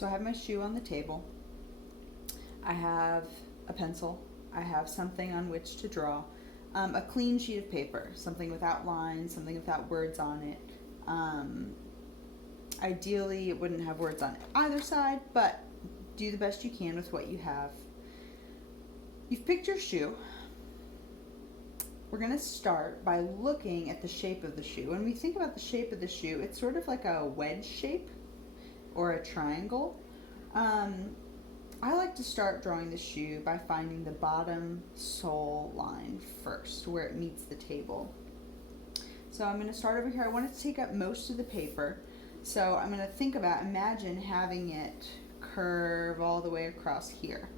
So I have my shoe on the table. I have a pencil. I have something on which to draw. A clean sheet of paper, something without lines, something without words on it. Ideally, it wouldn't have words on either side, but do the best you can with what you have. You've picked your shoe. We're going to start by looking at the shape of the shoe. When we think about the shape of the shoe, it's sort of like a wedge shape or a triangle. I like to start drawing the shoe by finding the bottom sole line first, where it meets the table. So I'm going to start over here. I want it to take up most of the paper. So I'm going to imagine having it curve all the way across here.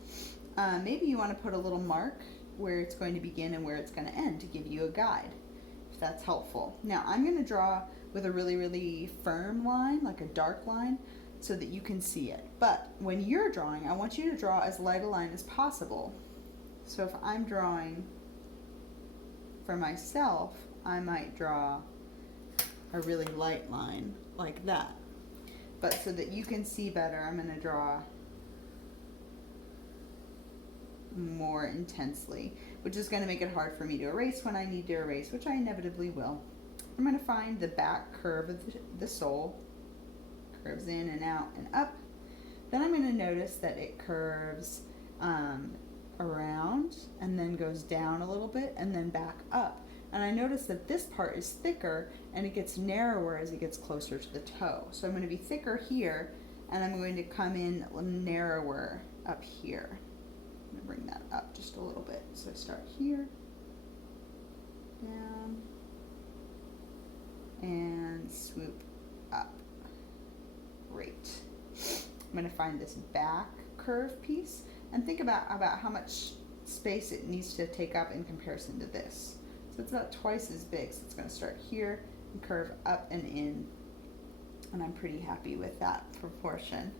Maybe you want to put a little mark where it's going to begin and where it's going to end to give you a guide, if that's helpful. Now I'm going to draw with a really, really firm line, like a dark line, so that you can see it. But when you're drawing, I want you to draw as light a line as possible. So if I'm drawing for myself, I might draw a really light line like that. But so that you can see better, I'm going to draw more intensely, which is going to make it hard for me to erase when I need to erase, which I inevitably will. I'm going to find the back curve of the sole, curves in and out and up. Then I'm going to notice that it curves around and then goes down a little bit and then back up. And I notice that this part is thicker and it gets narrower as it gets closer to the toe. So I'm going to be thicker here and I'm going to come in narrower up here. I'm going to bring that up just a little bit. So I start here, down, and swoop up. Great. I'm going to find this back curve piece and think about how much space it needs to take up in comparison to this. So it's about twice as big. So it's going to start here and curve up and in. And I'm pretty happy with that proportion.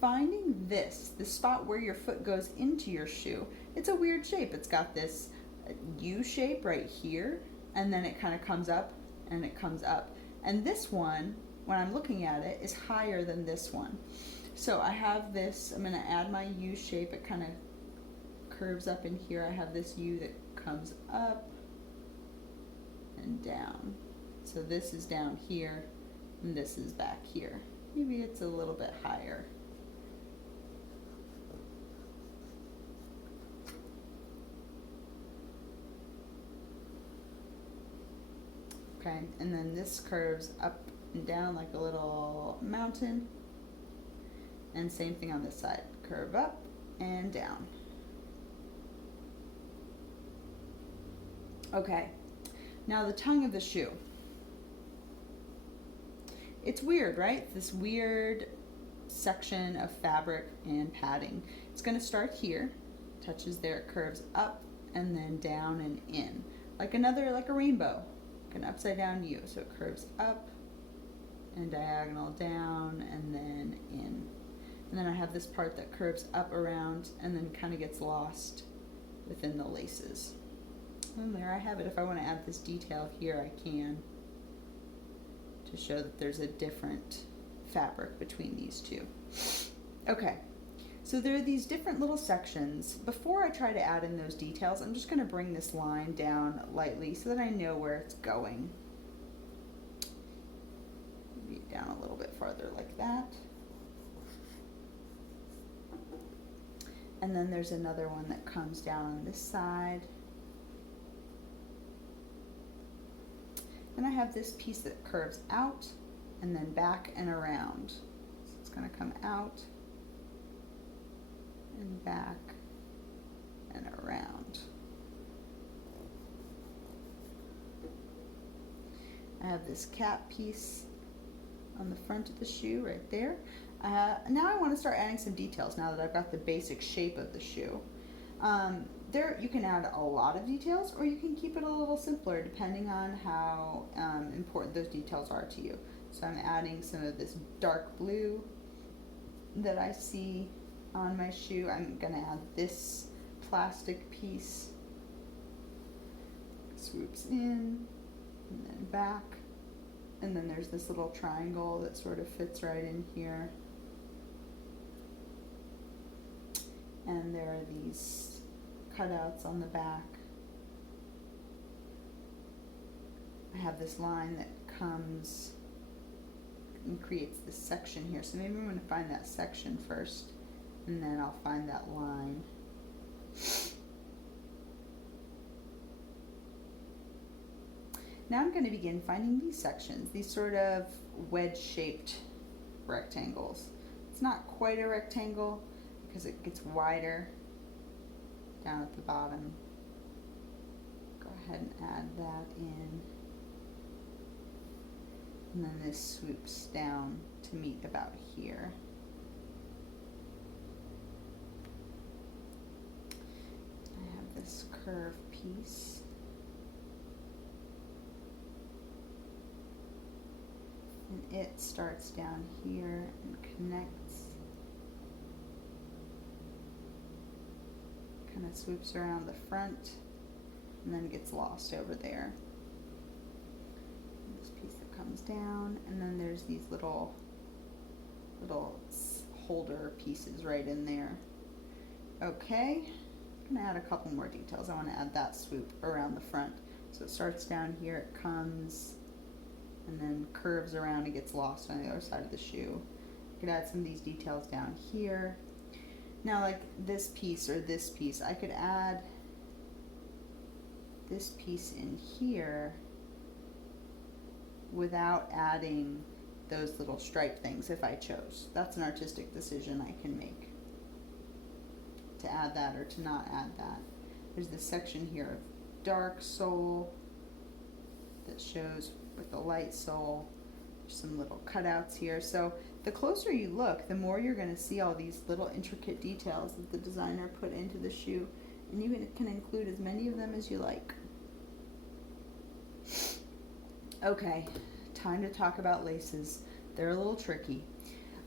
Finding the spot where your foot goes into your shoe, it's a weird shape. It's got this U shape right here, and then it kind of comes up and it comes up. And this one, when I'm looking at it, is higher than this one. So I have this, I'm going to add my U shape. It kind of curves up in here. I have this U that comes up and down. So this is down here and this is back here. Maybe it's a little bit higher. Okay, and then this curves up and down like a little mountain. And same thing on this side. Curve up and down. Okay, now the tongue of the shoe. It's weird, right? This weird section of fabric and padding. It's going to start here, touches there, it curves up and then down and in. Like a rainbow, like an upside down U. So it curves up and diagonal down and then in. And then I have this part that curves up around and then kind of gets lost within the laces. And there I have it. If I want to add this detail here, I can, to show that there's a different fabric between these two. Okay, so there are these different little sections. Before I try to add in those details, I'm just going to bring this line down lightly so that I know where it's going. Maybe down a little bit farther like that. And then there's another one that comes down on this side. Then I have this piece that curves out and then back and around. So it's going to come out and back and around. I have this cap piece on the front of the shoe right there. Now I want to start adding some details now that I've got the basic shape of the shoe. There you can add a lot of details or you can keep it a little simpler depending on how important those details are to you. So I'm adding some of this dark blue that I see on my shoe. I'm going to add this plastic piece. Swoops in and then back. And and then there's this little triangle that sort of fits right in here. And there are these cutouts on the back. I have this line that comes and creates this section here. So maybe I'm going to find that section first, and then I'll find that line. Now I'm going to begin finding these sections, these sort of wedge-shaped rectangles. It's not quite a rectangle because it gets wider down at the bottom. Go ahead and add that in. And then this swoops down to meet about here. I have this curve piece. And it starts down here and connects. Kind of swoops around the front and then gets lost over there. This piece that comes down, and then there's these little holder pieces right in there. Okay, I'm gonna add a couple more details. I want to add that swoop around the front. So it starts down here, it comes, and then curves around and gets lost on the other side of the shoe. I could add some of these details down here. Now, like this piece or this piece, I could add this piece in here without adding those little stripe things if I chose. That's an artistic decision I can make, to add that or to not add that. There's this section here of dark sole that shows with the light sole. There's some little cutouts here. So the closer you look, the more you're going to see all these little intricate details that the designer put into the shoe, and you can include as many of them as you like. Okay, time to talk about laces. They're a little tricky.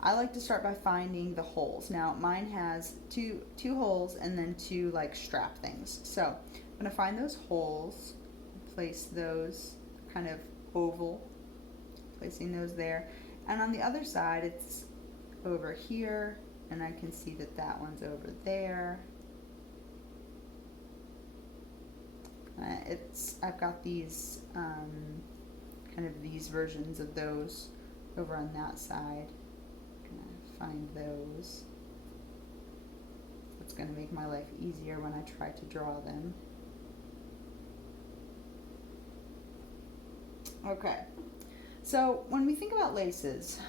I like to start by finding the holes. Now mine has two holes and then two like strap things. So I'm going to find those holes, place those kind of oval, placing those there. And on the other side, it's over here, and I can see that that one's over there. I've got these kind of these versions of those over on that side. I'm gonna find those. That's gonna make my life easier when I try to draw them. Okay. So when we think about laces,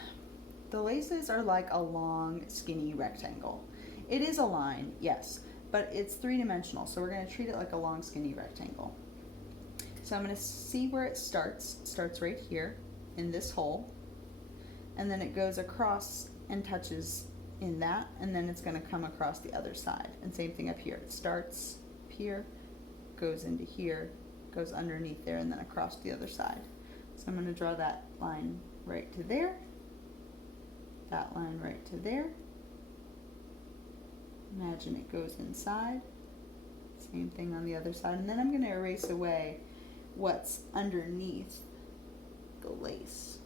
the laces are like a long, skinny rectangle. It is a line, yes, but it's three-dimensional, so we're going to treat it like a long, skinny rectangle. So I'm going to see where it starts. It starts right here in this hole, and then it goes across and touches in that, and then it's going to come across the other side. And same thing up here. It starts up here, goes into here, goes underneath there, and then across the other side. So I'm going to draw that line right to there, that line right to there. Imagine it goes inside. Same thing on the other side. And then I'm going to erase away what's underneath the lace.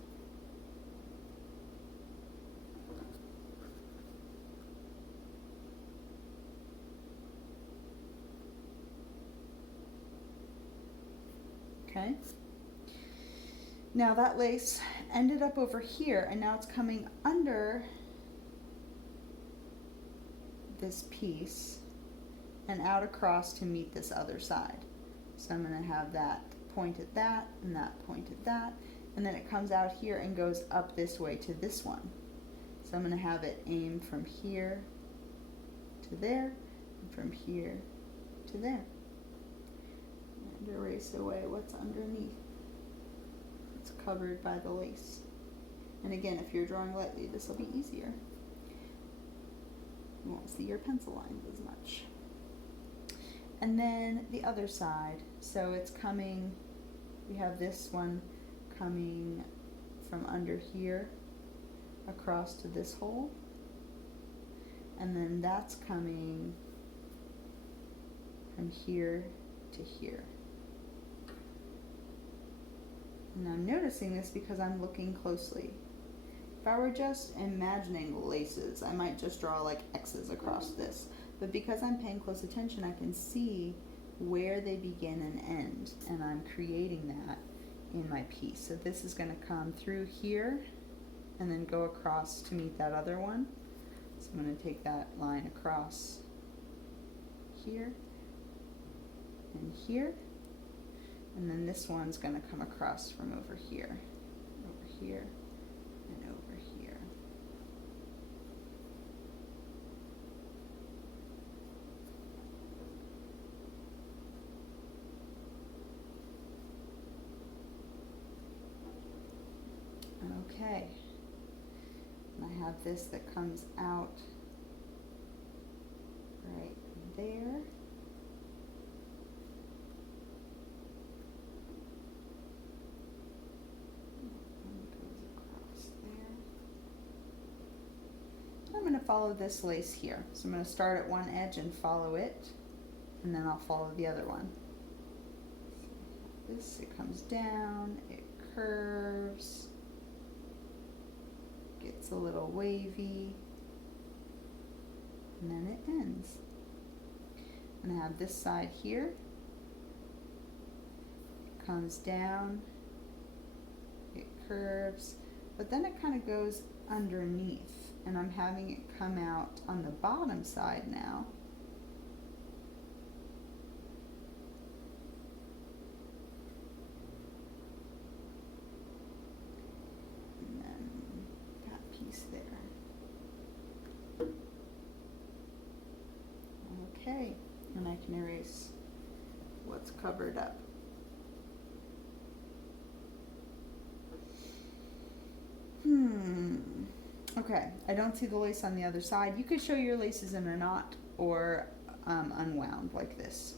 Okay. Now that lace ended up over here, and now it's coming under this piece and out across to meet this other side. So I'm going to have that point at that and that point at that, and then it comes out here and goes up this way to this one. So I'm going to have it aim from here to there and from here to there. And erase away what's underneath. It's covered by the lace. And again, if you're drawing lightly, this will be easier. You won't see your pencil lines as much. And then the other side. So it's coming, we have this one coming from under here across to this hole. And then that's coming from here to here. And I'm noticing this because I'm looking closely. If I were just imagining laces, I might just draw like X's across this. But because I'm paying close attention, I can see where they begin and end, and I'm creating that in my piece. So this is going to come through here and then go across to meet that other one. So I'm going to take that line across here and here, and then this one's going to come across from over here, and over here. Okay, and I have this that comes out right there. I'm going to follow this lace here. So I'm going to start at one edge and follow it, and then I'll follow the other one. So this, it comes down, it curves, gets a little wavy, and then it ends. And I have this side here, it comes down, it curves, but then it kind of goes underneath. And I'm having it come out on the bottom side now. And then that piece there. Okay, and I can erase what's covered up. Okay, I don't see the lace on the other side. You could show your laces in a knot or unwound like this.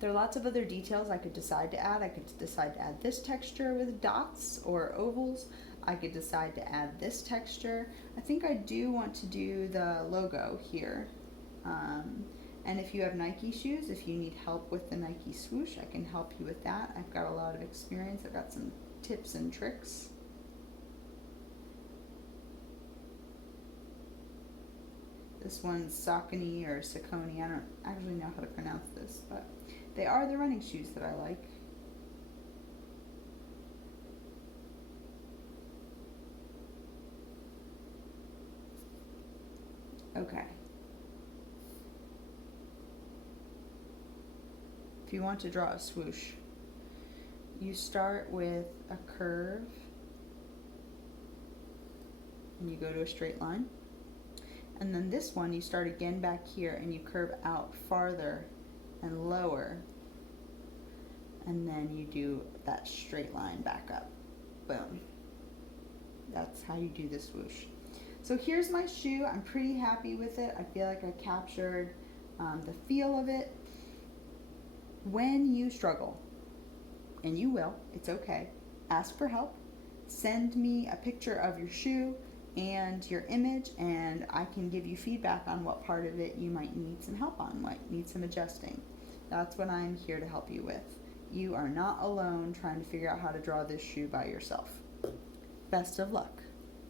There are lots of other details I could decide to add. I could decide to add this texture with dots or ovals. I could decide to add this texture. I think I do want to do the logo here. And if you have Nike shoes, if you need help with the Nike swoosh, I can help you with that. I've got a lot of experience. I've got some tips and tricks. This one's Saucony or Saucony. I don't actually know how to pronounce this, but they are the running shoes that I like. Okay. If you want to draw a swoosh, you start with a curve and you go to a straight line. And then this one, you start again back here and you curve out farther and lower. And then you do that straight line back up. Boom. That's how you do the swoosh. So here's my shoe. I'm pretty happy with it. I feel like I captured the feel of it. When you struggle, and you will, it's okay, ask for help. Send me a picture of your shoe and your image, and I can give you feedback on what part of it you might need some help on, might need some adjusting. That's what I'm here to help you with. You are not alone trying to figure out how to draw this shoe by yourself. Best of luck.